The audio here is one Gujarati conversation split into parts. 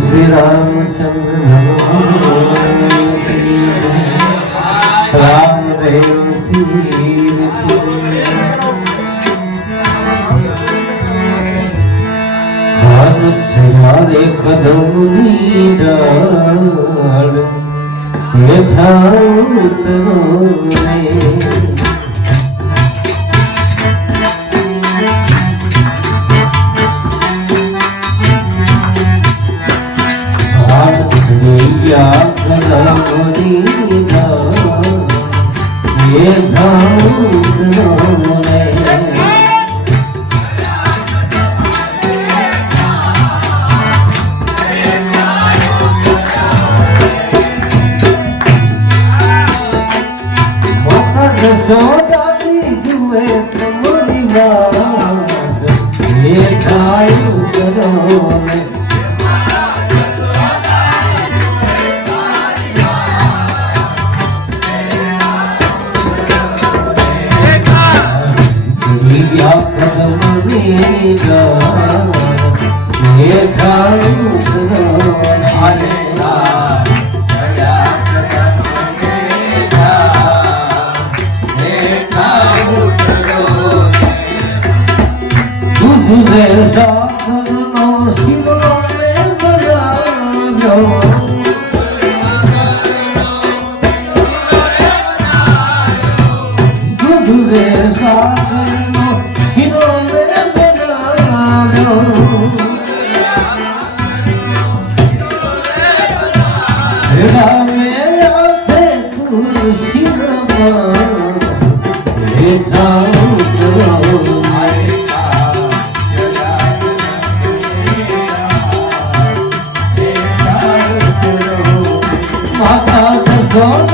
શ્રી રામચંદ્ર ભગવાન કી જય. રામદેવ પીર કી હાલ છે કદમની ગાન એ કાયું કરો ને દૂધ દે સાગરનો શિલો માતા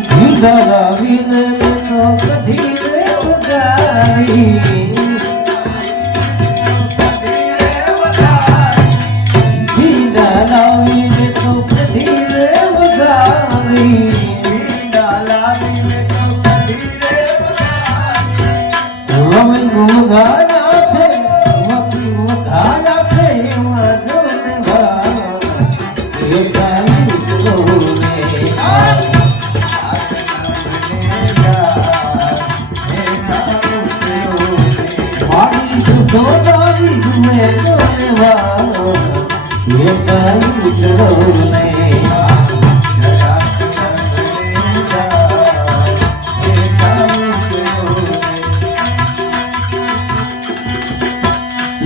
ધરાવીને તો કઢી રે ઉગારી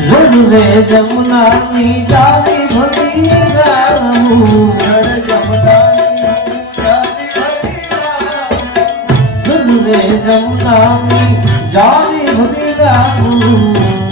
ઝુલવે જમનાની ડાલી ભરી ગાવું ઝુલવે જમનાની ભરી ગાવું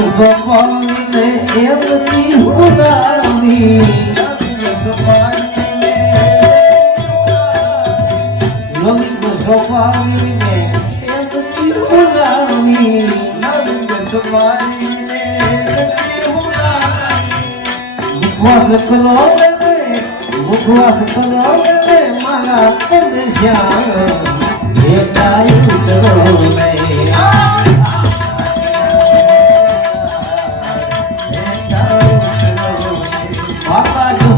ગોપાલને એમની ઉડાવી લવિંગ ગોપાલને એમની ઉડાવી મુખવાસ કરો રે મુખવાસ કરો મારા તને શ્યામ લેટાયું કરો રે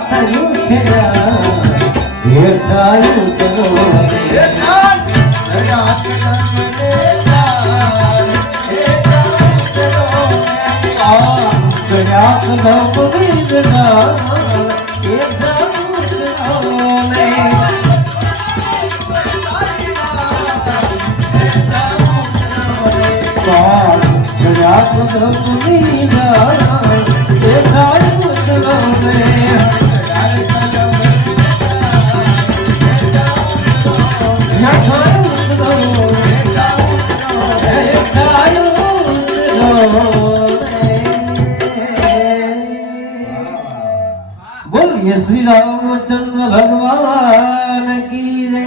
તો પાથર્યું ખેડા હેઠાયું કરો બોલીએ શ્રી રામચંદ્ર ભગવાન કી જય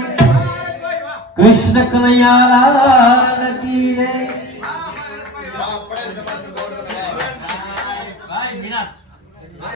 કૃષ્ણ કનૈયા